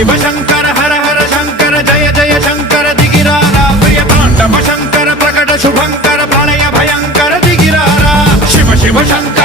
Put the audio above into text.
शिव शंकर हर हर शंकर जय जय शंकर दिगिरारा प्रिय तांडव शंकर प्रकट शुभंकर प्रणय भयंकर दिगिरारा शिव शिव शंकर